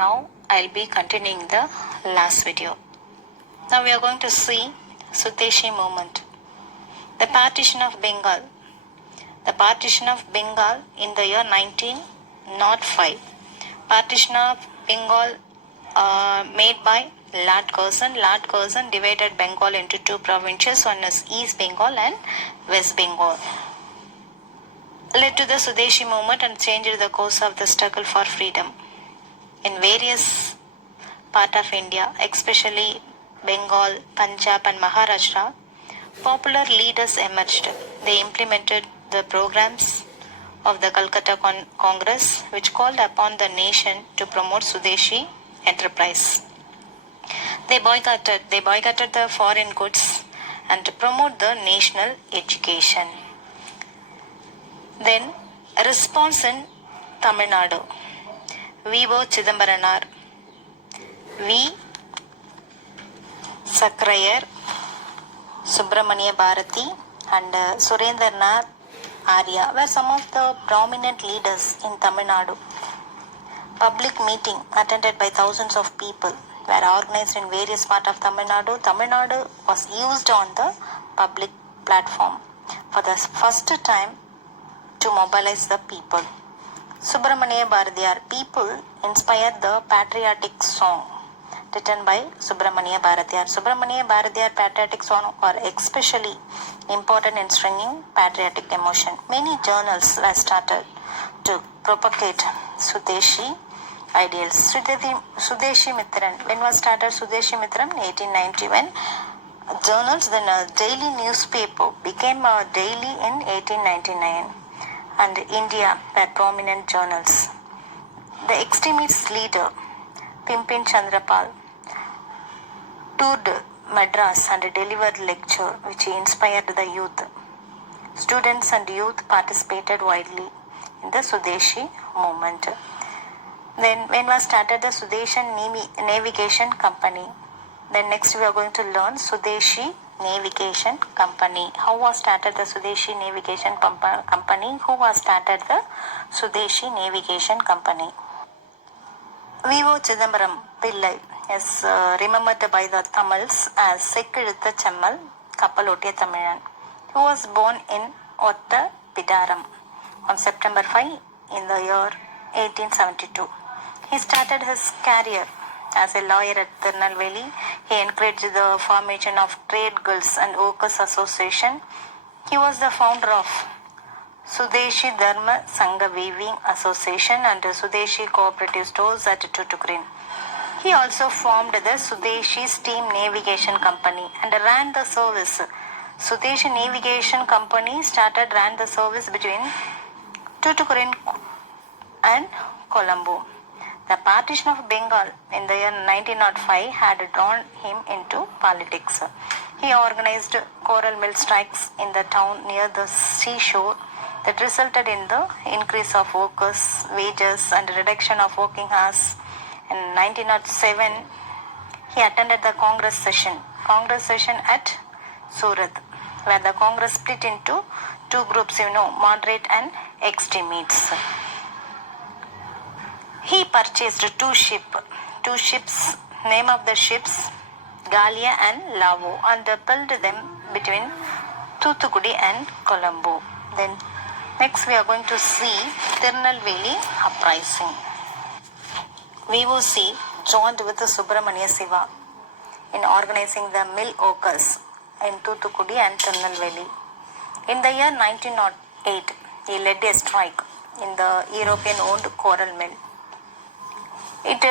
Now I'll be continuing the last video. Now we are going to see Swadeshi movement. The partition of Bengal. The partition of Bengal in the year 1905. Partition of Bengal made by Lord Curzon. Lord Curzon divided Bengal into two provinces, one is East Bengal and West Bengal. Led to the Swadeshi movement and changed the course of the struggle for freedom. In various parts of India, especially Bengal, Punjab and Maharashtra, popular leaders emerged. They implemented the programs of the Calcutta Congress, which called upon the nation to promote Swadeshi enterprise. They boycotted the foreign goods and to promote the national education. Then, response in Tamil Nadu. V.O. Chidambaranar, V. Sakrayar, Subramania Bharati and Surendranath Arya were some of the prominent leaders in Tamil Nadu. Public meeting attended by thousands of people were organized in various parts of Tamil Nadu. Tamil Nadu was used on the public platform for the first time to mobilize the people. Subramania Bharatiyar, people inspired the patriotic song written by Subramania Bharatiyar. Subramania Bharatiyar patriotic songs are especially important in stringing patriotic emotion. Many journals were started to propagate Swadeshi ideals. Swadeshi Mitran. When was started Swadeshi Mitran? 1891. Journals, then a daily newspaper became a daily in 1899. And India were prominent journals. The extremist leader, Pimpin Chandrapal, toured Madras and delivered lecture which inspired the youth. Students and youth participated widely in the Swadeshi movement. Then when was started the Swadeshi Navigation Company? Then next we are going to learn Swadeshi Navigation Company. How was started the Swadeshi Navigation Company? Who was started the Swadeshi Navigation Company? V.O. Chidambaram Pillai is remembered by the Tamils as Sekkilutha Chemmal Kappalotiya Tamilan, who was born in Otta Pidaram on September 5 in the year 1872. He started his career as a lawyer at Tirunelveli. He encouraged the formation of Trade Guilds and Workers Association. He was the founder of Swadeshi Dharma Sangha Weaving Association and Swadeshi Cooperative Stores at Tuticorin. He also formed the Swadeshi Steam Navigation Company and ran the service. Swadeshi Navigation Company ran the service between Tuticorin and Colombo. The partition of Bengal in the year 1905 had drawn him into politics. He organized coral mill strikes in the town near the seashore that resulted in the increase of workers' wages and reduction of working hours. In 1907, he attended the Congress session at Surat, where the Congress split into two groups, moderate and extremists. He purchased two ships, name of the ships Galia and Lavo, and built them between Thoothukudi and Colombo. Then next we are going to see Tirunelveli uprising. VOC joined with Subramania Siva in organizing the mill workers in Thoothukudi and Tirunelveli. In the year 1908, he led a strike in the European-owned coral mill. It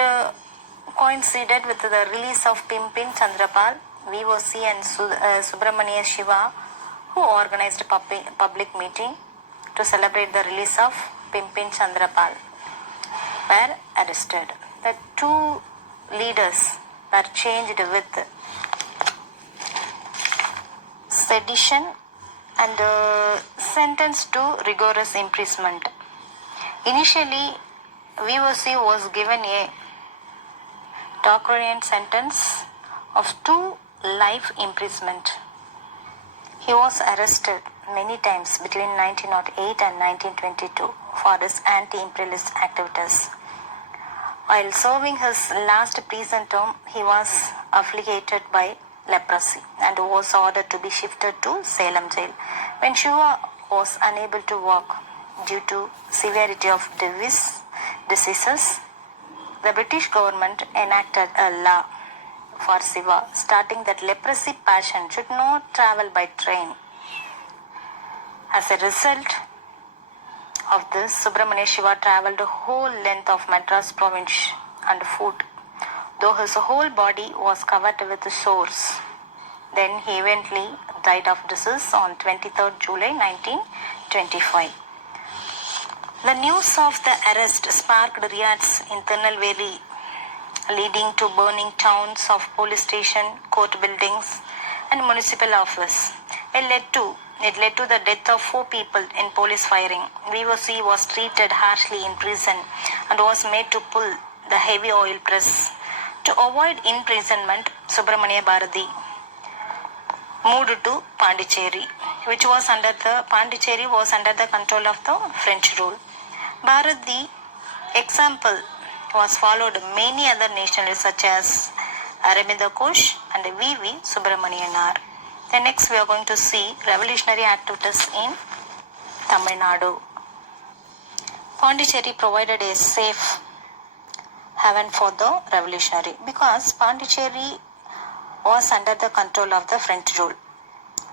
coincided with the release of Pimpin Chandrapal, VOC and Subramania Shiva, who organized a public meeting to celebrate the release of Pimpin Chandrapal, were arrested. The two leaders were charged with sedition and sentenced to rigorous imprisonment. Initially, VOC was given a draconian sentence of 2 life imprisonment. He was arrested many times between 1908 and 1922 for his anti-imperialist activities. While serving his last prison term, he was afflicted by leprosy and was ordered to be shifted to Salem jail. When Shiva was unable to walk due to severity of diseases, the British government enacted a law for Shiva, stating that leprosy patient should not travel by train. As a result of this, Subramania Shiva travelled the whole length of Madras province on foot, though his whole body was covered with sores. Then he eventually died of disease on 23rd July 1925. The news of the arrest sparked riots in Tirunelveli, leading to burning towns of police station, court buildings, and municipal office. It led to the death of 4 people in police firing. VOC was treated harshly in prison and was made to pull the heavy oil press. To avoid imprisonment, Subramania Bharati moved to Pondicherry, which was under the control of the French rule. Bharati example was followed many other nationalists such as Aravinda Ghosh and V.V. Subramanianar. Then next we are going to see revolutionary activities in Tamil Nadu. Pondicherry provided a safe haven for the revolutionary because Pondicherry was under the control of the French rule.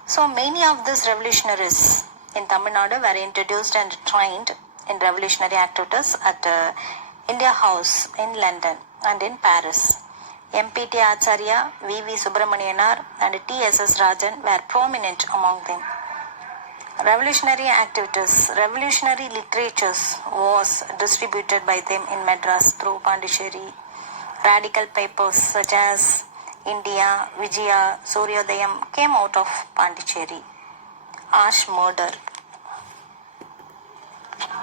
So many of these revolutionaries in Tamil Nadu were introduced and trained in revolutionary activities at India House in London and in Paris. M.P.T. Acharya, V.V. Subramanianar and T.S.S. Rajan were prominent among them. Revolutionary activities, revolutionary literatures was distributed by them in Madras through Pondicherry. Radical papers such as India, Vijaya, Suryodayam came out of Pondicherry. Ash murder.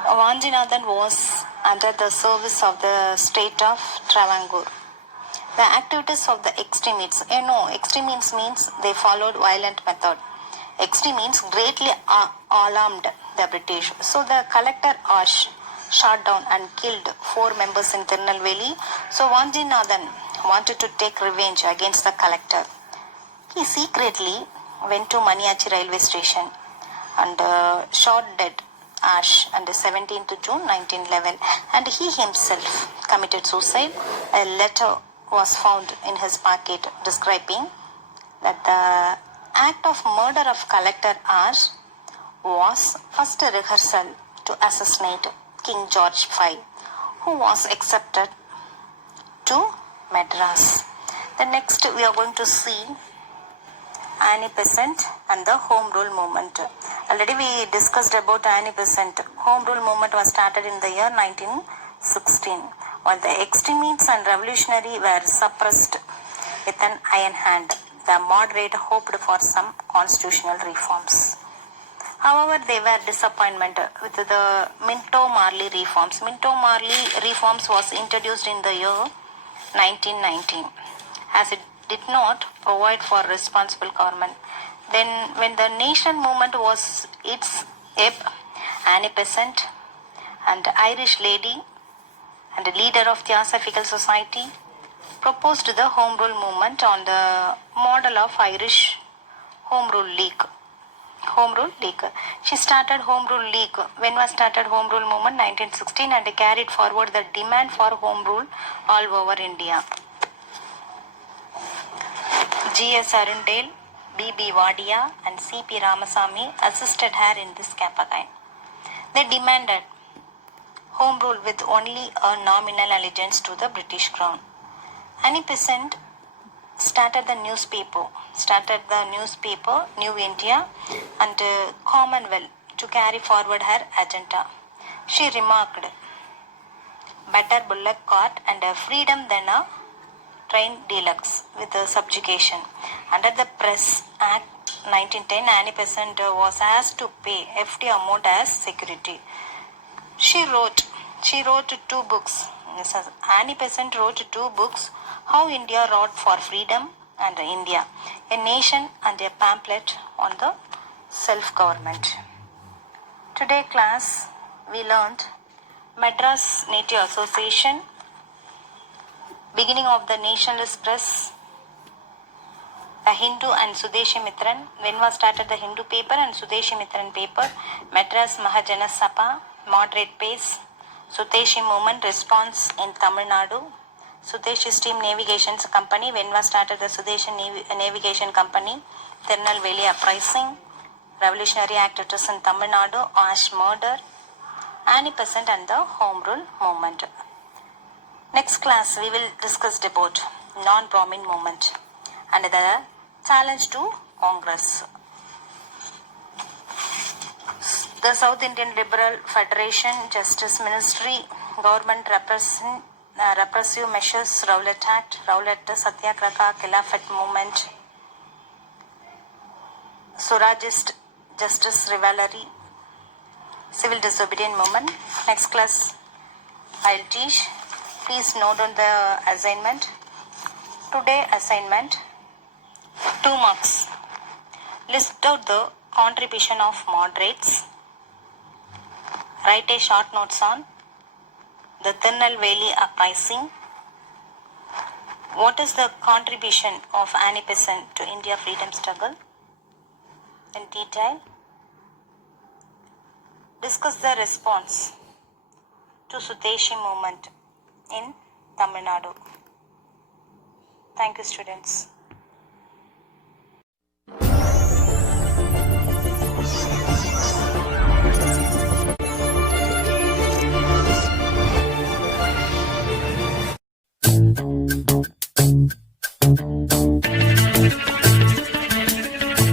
Vanjinathan was under the service of the state of Travancore. The activities of the extremists, extremists means they followed violent method. Extremists greatly alarmed the British. So the collector Ash shot down and killed 4 members in Tirunelveli. So Vanjinathan wanted to take revenge against the collector. He secretly went to Maniachi railway station and shot dead Ash on the 17th June 1911, and he himself committed suicide. A letter was found in his pocket describing that the act of murder of collector Ash was first rehearsal to assassinate King George V, who was accepted to Madras. The next we are going to see Annie Besant and the Home Rule Movement. Already we discussed about Annie Besant. Home Rule Movement was started in the year 1916, while the extremists and revolutionary were suppressed with an iron hand. The moderate hoped for some constitutional reforms. However, they were disappointed with the Minto-Marley reforms. Minto-Marley reforms was introduced in the year 1919, as it did not provide for responsible government. Then when the nation movement was its ebb, Annie Besant, and Irish lady and leader of Theosophical Society, proposed the Home Rule movement on the model of Irish Home Rule League. She started Home Rule League. When was started Home Rule movement? 1916, and carried forward the demand for Home Rule all over India. G.S. Arundale, B.B. Wadia and C.P. Ramasamy assisted her in this campaign. They demanded Home Rule with only a nominal allegiance to the British Crown. Annie Besant started the newspaper New India and Commonwealth to carry forward her agenda. She remarked, better bullock cart and freedom than a train deluxe with subjugation. Under the Press Act 1910, Annie Besant was asked to pay FD amount as security. She wrote 2 books. Annie Besant wrote 2 books, How India Wrought for Freedom and India, a Nation, and a pamphlet on the self-government. Today class we learned Madras Native Association, Beginning of the nationalist press, the Hindu and Swadeshi Mitran. When was started the Hindu paper and Swadeshi Mitran paper? Madras Mahajana Sabha, moderate pace. Swadeshi movement response in Tamil Nadu. Swadeshi Steam Navigation Company. When was started the Swadeshi Navigation Company? Tirunelveli uprising. Revolutionary activities in Tamil Nadu. Ash murder. Annie Besant and the Home Rule movement. Next class we will discuss about non-Brahmin movement and the challenge to Congress. The South Indian Liberal Federation, Justice Ministry, Government repressive measures, Rowlatt Act, Rowlatt Satyagraha, Khilafat movement, Surajist Justice Rivalry, Civil Disobedient movement. Next class I'll teach. Please note on the assignment. Today assignment 2 marks. List out the contribution of moderates. Write a short notes on the Tirunelveli uprising. What is the contribution of Annie Besant to India freedom struggle? In detail. Discuss the response to Swadeshi movement in Tamil Nadu. Thank you, students.